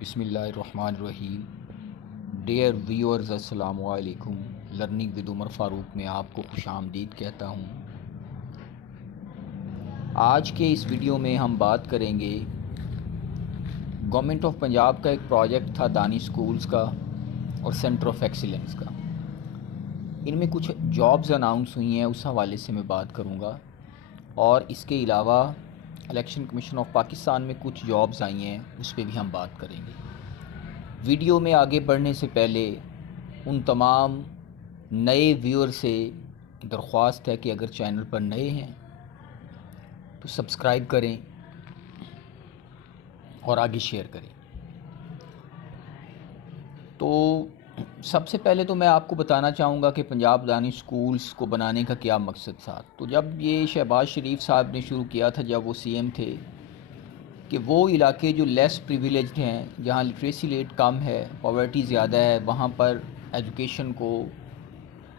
بسم اللہ الرحمن الرحیم۔ ڈیئر ویورز، السلام علیکم۔ لرننگ ود عمر فاروق میں آپ کو خوش آمدید کہتا ہوں۔ آج کے اس ویڈیو میں ہم بات کریں گے گورنمنٹ آف پنجاب کا ایک پروجیکٹ تھا دانش سکولز کا اور سینٹر آف ایکسیلنس کا۔ ان میں کچھ جابز اناؤنس ہوئی ہیں، اس حوالے سے میں بات کروں گا، اور اس کے علاوہ الیکشن کمیشن آف پاکستان میں کچھ جابز آئی ہیں، اس پہ بھی ہم بات کریں گے۔ ویڈیو میں آگے بڑھنے سے پہلے ان تمام نئے ویور سے درخواست ہے کہ اگر چینل پر نئے ہیں تو سبسکرائب کریں اور آگے شیئر کریں۔ تو سب سے پہلے تو میں آپ کو بتانا چاہوں گا کہ پنجاب دانش سکولز کو بنانے کا کیا مقصد تھا۔ تو جب یہ شہباز شریف صاحب نے شروع کیا تھا، جب وہ سی ایم تھے، کہ وہ علاقے جو لیس پریویلیجڈ ہیں، جہاں لٹریسی ریٹ کم ہے، پاورٹی زیادہ ہے، وہاں پر ایجوکیشن کو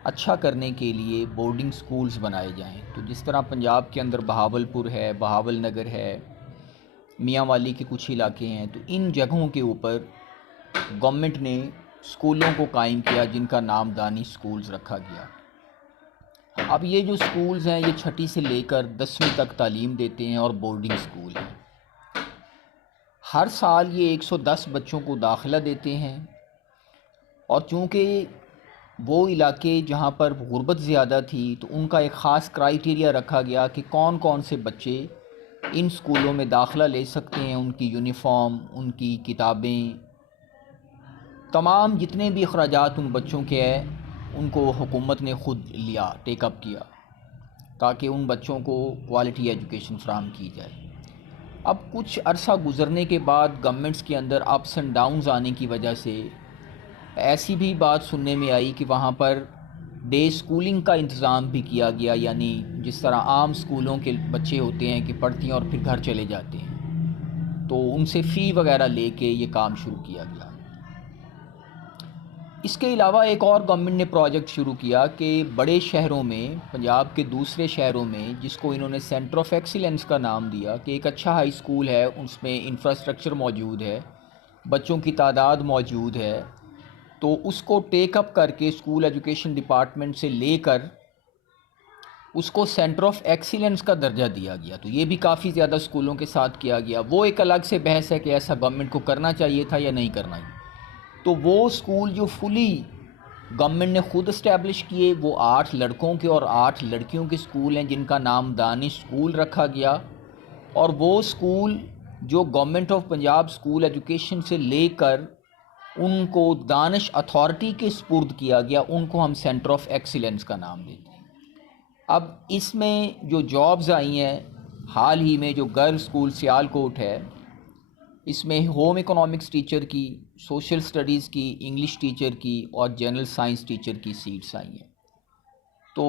اچھا کرنے کے لیے بورڈنگ سکولز بنائے جائیں۔ تو جس طرح پنجاب کے اندر بہاول پور ہے، بہاول نگر ہے، میاں والی کے کچھ علاقے ہیں، تو ان جگہوں کے اوپر گورنمنٹ نے سکولوں کو قائم کیا جن کا نام دانش سکولز رکھا گیا۔ اب یہ جو سکولز ہیں، یہ چھٹی سے لے کر 10ویں تک تعلیم دیتے ہیں اور بورڈنگ سکول ہیں۔ ہر سال یہ 110 بچوں کو داخلہ دیتے ہیں، اور چونکہ وہ علاقے جہاں پر غربت زیادہ تھی تو ان کا ایک خاص کرائیٹیریا رکھا گیا کہ کون کون سے بچے ان سکولوں میں داخلہ لے سکتے ہیں۔ ان کی یونیفارم، ان کی کتابیں، تمام جتنے بھی اخراجات ان بچوں کے ہیں، ان کو حکومت نے خود لیا، ٹیک اپ کیا، تاکہ ان بچوں کو کوالٹی ایجوکیشن فراہم کی جائے۔ اب کچھ عرصہ گزرنے کے بعد گورنمنٹس کے اندر اپس اینڈ ڈاؤنز آنے کی وجہ سے ایسی بھی بات سننے میں آئی کہ وہاں پر ڈے سکولنگ کا انتظام بھی کیا گیا، یعنی جس طرح عام سکولوں کے بچے ہوتے ہیں کہ پڑھتے ہیں اور پھر گھر چلے جاتے ہیں، تو ان سے فی وغیرہ لے کے یہ کام شروع کیا گیا۔ اس کے علاوہ ایک اور گورنمنٹ نے پروجیکٹ شروع کیا کہ بڑے شہروں میں، پنجاب کے دوسرے شہروں میں، جس کو انہوں نے سینٹر آف ایکسیلنس کا نام دیا، کہ ایک اچھا ہائی سکول ہے، اس میں انفراسٹرکچر موجود ہے، بچوں کی تعداد موجود ہے، تو اس کو ٹیک اپ کر کے اسکول ایجوکیشن ڈپارٹمنٹ سے لے کر اس کو سینٹر آف ایکسیلنس کا درجہ دیا گیا۔ تو یہ بھی کافی زیادہ اسکولوں کے ساتھ کیا گیا۔ وہ ایک الگ سے بحث ہے کہ ایسا گورنمنٹ کو کرنا چاہیے تھا یا نہیں کرنا چاہیے۔ تو وہ اسکول جو فلی گورنمنٹ نے خود اسٹیبلش کیے، وہ 8 لڑکوں کے اور 8 لڑکیوں کے اسکول ہیں، جن کا نام دانش سکول رکھا گیا۔ اور وہ اسکول جو government of Punjab school education سے لے کر ان کو دانش اتھارٹی کے سپرد کیا گیا، ان کو ہم سینٹر آف ایکسیلنس کا نام دیتے ہیں۔ اب اس میں جو جابز آئی ہیں، حال ہی میں جو گرل سکول سیالکوٹ ہے، اس میں ہوم اکنامکس ٹیچر کی، سوشل سٹڈیز کی، انگلش ٹیچر کی اور جنرل سائنس ٹیچر کی سیٹس آئی ہیں۔ تو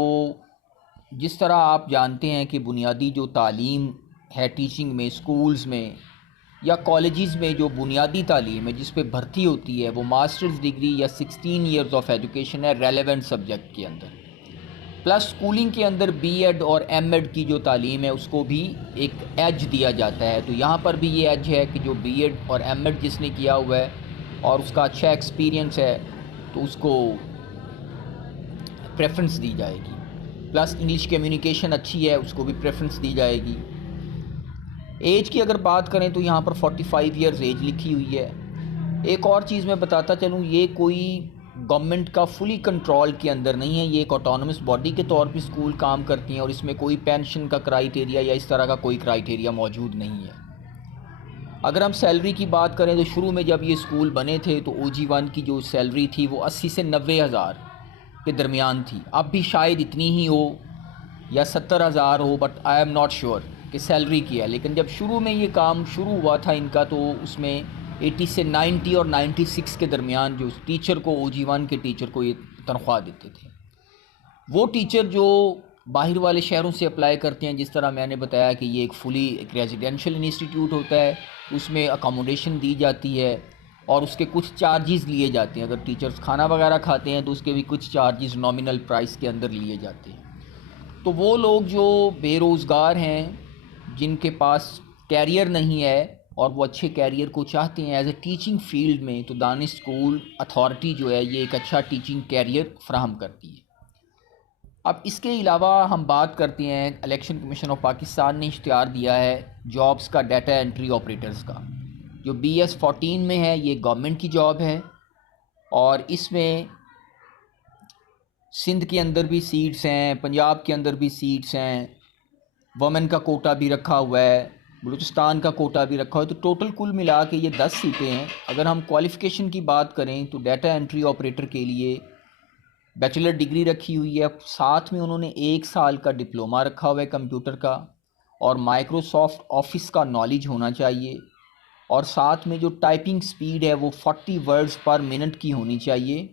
جس طرح آپ جانتے ہیں کہ بنیادی جو تعلیم ہے ٹیچنگ میں، سکولز میں یا کالجز میں، جو بنیادی تعلیم ہے جس پہ بھرتی ہوتی ہے، وہ ماسٹرز ڈگری یا 16 ایئرز آف ایجوکیشن ہے ریلیونٹ سبجیکٹ کے اندر، پلس سکولنگ کے اندر بی ایڈ اور ایم ایڈ کی جو تعلیم ہے اس کو بھی ایک ایج دیا جاتا ہے۔ تو یہاں پر بھی یہ ایج ہے کہ جو بی ایڈ اور ایم ایڈ جس نے کیا ہوا ہے اور اس کا اچھا ایکسپیرینس ہے، تو اس کو پریفرنس دی جائے گی، پلس انگلش کمیونیکیشن اچھی ہے، اس کو بھی پریفرنس دی جائے گی۔ ایج کی اگر بات کریں تو یہاں پر 45 ایئرز ایج لکھی ہوئی ہے۔ ایک اور چیز میں بتاتا چلوں، یہ کوئی گورنمنٹ کا فلی کنٹرول کے اندر نہیں ہے، یہ ایک آٹونومس باڈی کے طور پہ اسکول کام کرتی ہیں، اور اس میں کوئی پینشن کا کرائیٹیریا یا اس طرح کا کوئی کرائیٹیریا موجود نہیں ہے۔ اگر ہم سیلری کی بات کریں تو شروع میں جب یہ اسکول بنے تھے تو او جی 1 کی جو سیلری تھی وہ 80 سے 90 ہزار کے درمیان تھی۔ اب بھی شاید اتنی ہی ہو یا 70 ہزار ہو، بٹ آئی ایم ناٹ شیور کہ سیلری کی ہے۔ لیکن جب شروع میں یہ کام شروع ہوا تھا ان کا، تو اس میں 80 سے 90 اور 96 کے درمیان جو ٹیچر کو، او جی 1 کے ٹیچر کو یہ تنخواہ دیتے تھے۔ وہ ٹیچر جو باہر والے شہروں سے اپلائی کرتے ہیں، جس طرح میں نے بتایا کہ یہ ایک ریزیڈینشل انسٹیٹیوٹ ہوتا ہے، اس میں اکاموڈیشن دی جاتی ہے اور اس کے کچھ چارجز لیے جاتے ہیں۔ اگر ٹیچرز کھانا وغیرہ کھاتے ہیں تو اس کے بھی کچھ چارجز نامنل پرائس کے اندر لیے جاتے ہیں۔ تو وہ لوگ جو بے روزگار ہیں، جن کے پاس کیریئر نہیں ہے اور وہ اچھے کیریئر کو چاہتے ہیں ایز اے ٹیچنگ فیلڈ میں، تو دانش اسکول اتھارٹی جو ہے یہ ایک اچھا ٹیچنگ کیریئر فراہم کرتی ہے۔ اب اس کے علاوہ ہم بات کرتے ہیں، الیکشن کمیشن آف پاکستان نے اشتہار دیا ہے جابس کا، ڈیٹا انٹری آپریٹرز کا، جو BS14 میں ہے، یہ گورنمنٹ کی جاب ہے، اور اس میں سندھ کے اندر بھی سیٹس ہیں، پنجاب کے اندر بھی سیٹس ہیں، وومن کا کوٹا بھی رکھا ہوا ہے، بلوچستان کا کوٹا بھی رکھا ہوا ہے، تو ٹوٹل کل ملا کے یہ 10 سیٹیں ہیں۔ اگر ہم کوالیفیکیشن کی بات کریں تو ڈیٹا انٹری آپریٹر کے لیے بیچلر ڈگری رکھی ہوئی ہے، ساتھ میں انہوں نے 1 سال کا ڈپلومہ رکھا ہوا ہے کمپیوٹر کا، اور مائکروسافٹ آفس کا نالج ہونا چاہیے، اور ساتھ میں جو ٹائپنگ سپیڈ ہے وہ 40 ورڈز پر منٹ کی ہونی چاہیے۔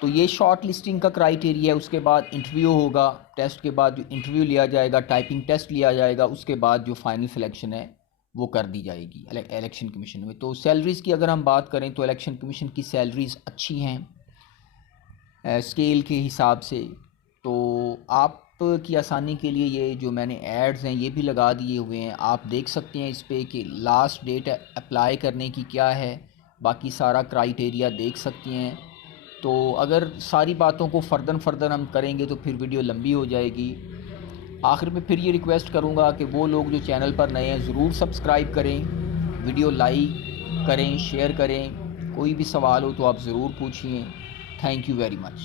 تو یہ شارٹ لسٹنگ کا کرائیٹیریا ہے۔ اس کے بعد انٹرویو ہوگا، ٹیسٹ کے بعد جو انٹرویو لیا جائے گا، ٹائپنگ ٹیسٹ لیا جائے گا، اس کے بعد جو فائنل سلیکشن ہے وہ کر دی جائے گی الیکشن کمیشن میں۔ تو سیلریز کی اگر ہم بات کریں تو الیکشن کمیشن کی سیلریز اچھی ہیں اسکیل کے حساب سے۔ تو آپ کی آسانی کے لیے یہ جو میں نے ایڈز ہیں یہ بھی لگا دیے ہوئے ہیں، آپ دیکھ سکتے ہیں اس پہ کہ لاسٹ ڈیٹ اپلائی کرنے کی کیا ہے، باقی سارا کرائیٹیریا دیکھ سکتے ہیں۔ تو اگر ساری باتوں کو فردر ہم کریں گے تو پھر ویڈیو لمبی ہو جائے گی۔ آخر میں پھر یہ ریکویسٹ کروں گا کہ وہ لوگ جو چینل پر نئے ہیں ضرور سبسکرائب کریں، ویڈیو لائک کریں، شیئر کریں، کوئی بھی سوال ہو تو آپ ضرور پوچھیں۔ Thank you very much.